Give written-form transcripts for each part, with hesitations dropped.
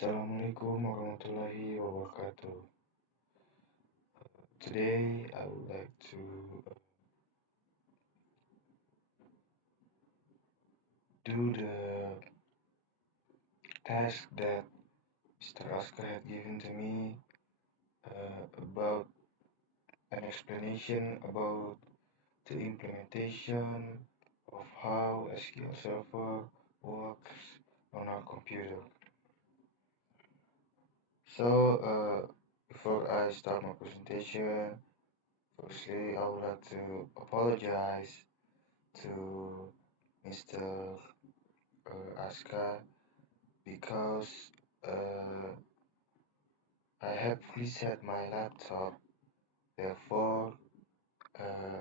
Assalamualaikum warahmatullahi wabarakatuh. Today I would like to do the task that Mr. Oscar had given to me about an explanation about the implementation of how SQL Server works on our computer. Before I start my presentation, firstly I would like to apologize to Mr. Aska because uh, I have reset my laptop. Therefore, uh,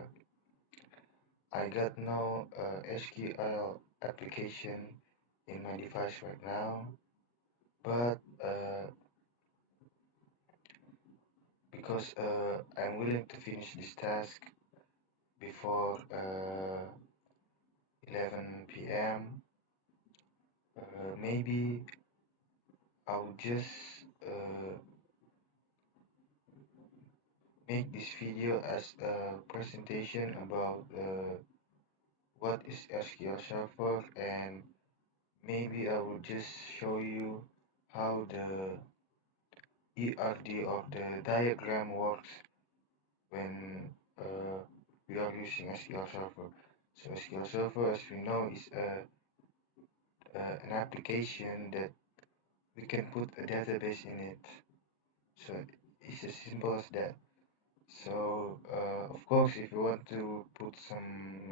I got no SQL application in my device right now. But because I'm willing to finish this task before 11 p.m., maybe I'll just uh, make this video as a presentation about what is SQL Server, and maybe I will just show you how the ERD or the diagram works when we are using SQL Server. So SQL Server, as we know, is an application that we can put a database in it. So it's as simple as that. So of course, if you want to put some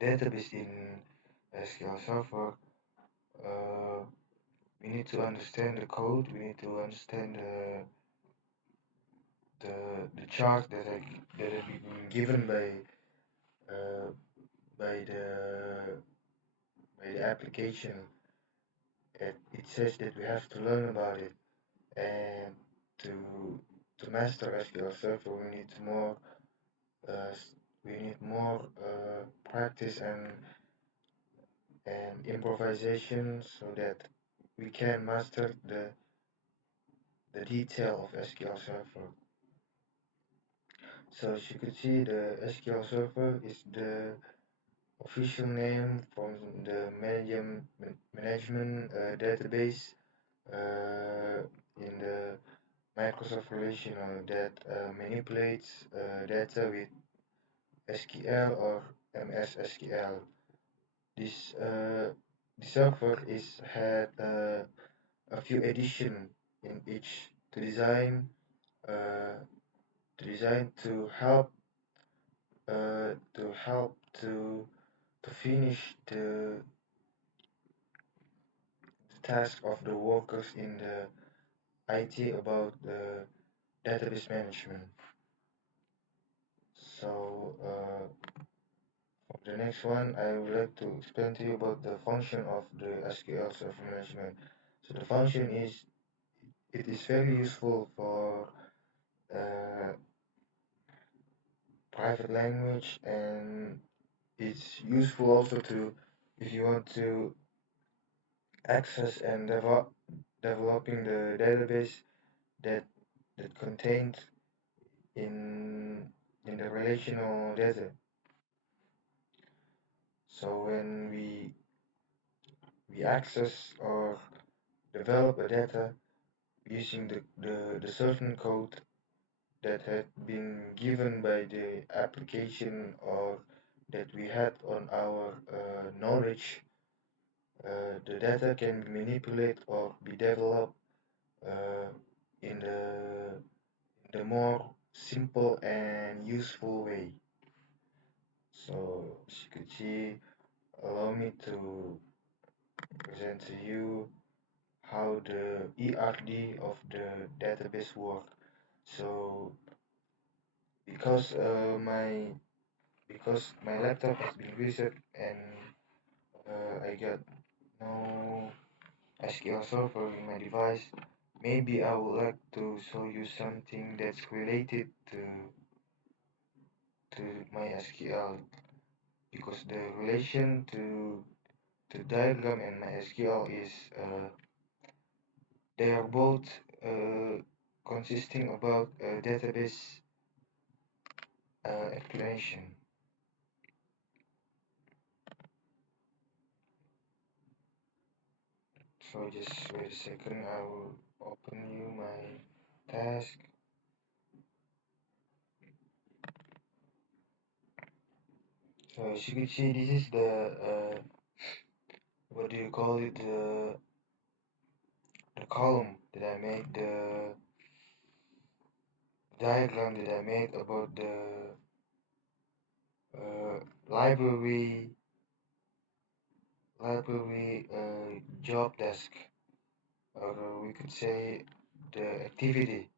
database in SQL Server, uh, we need to understand the code. We need to understand the chart that have been given uh, by the application. It says that we have to learn about it, and to master SQL Server, uh, we need more practice and improvisation so that we can master the detail of SQL Server. So as you could see, the SQL Server is the official name from the management database in the Microsoft Relational that manipulates data with SQL or MS SQL. This server is had a few editions in each to design uh, to help to finish the task of the workers in the IT about the database management. So for the next one, I would like to explain to you about the function of the SQL Server Management. So the function is, it is very useful for uh, private language, and it's useful also to if you want to access and developing the database that contains in the relational data. So when we access or develop a data using the certain code that had been given by the application or that we had on our knowledge, the data can be manipulated or be developed uh, in the more simple and useful way. So as you could see, allow me to present to you how the ERD of the database work. So because my laptop has been reset and I got no SQL Server in my device, maybe I would like to show you something that's related to my SQL, because the relation to diagram and my SQL is They are both uh, consisting about database explanation. So just wait a second, I will open you my task. So as you can see, this is the what do you call it, the column that I made, the diagram that I made about the uh, library job desk, or we could say the activity,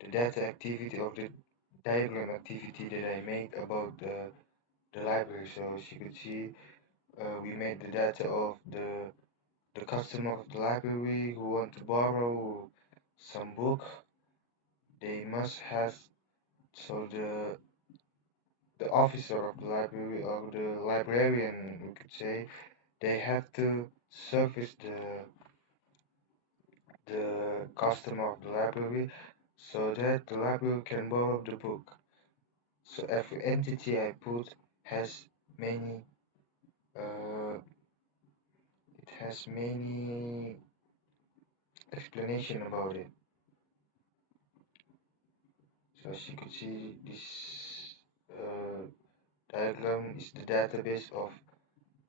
the data activity, or the diagram activity that I made about the library. So as you could see, we made the data of the customer of the library who want to borrow some book. They must have, so the officer of the library, or the librarian, we could say, they have to service the customer of the library so that the library can borrow the book. So every entity I put has many it has many explanation about it. So as you can see, this uh, diagram is the database of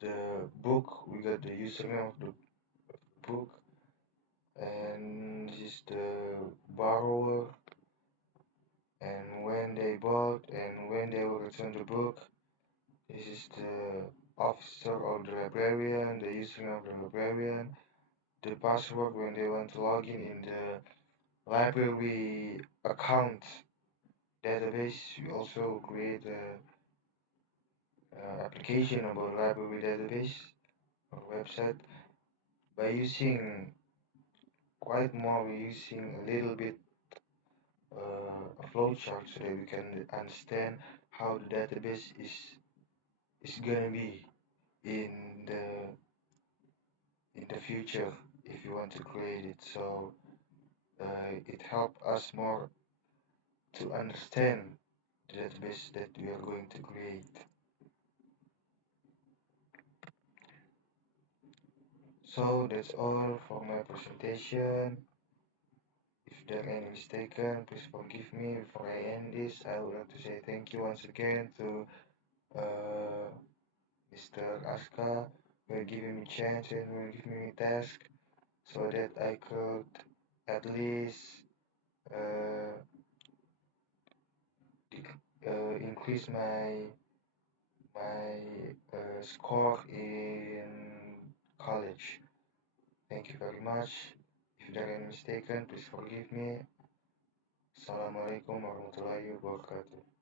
the book. We got the username of the book, and this is the borrower, and when they bought and when they will return the book. This is the officer of the librarian, the username of the librarian, the password when they want to log in the library account database. We also create a application about library database or website by using quite more. We're using a little bit a flowchart so that we can understand how the database is gonna be in the future if you want to create it. So it helps us more to understand the database that we are going to create. So that's all for my presentation. If there are any mistaken, please forgive me. Before I end this, I would like to say thank you once again to uh, Mr. Aska for giving me chance and for giving me task so that I could at least uh, increase my score in college. Thank you very much. If there are any mistaken, please forgive me. Assalamualaikum warahmatullahi wabarakatuh.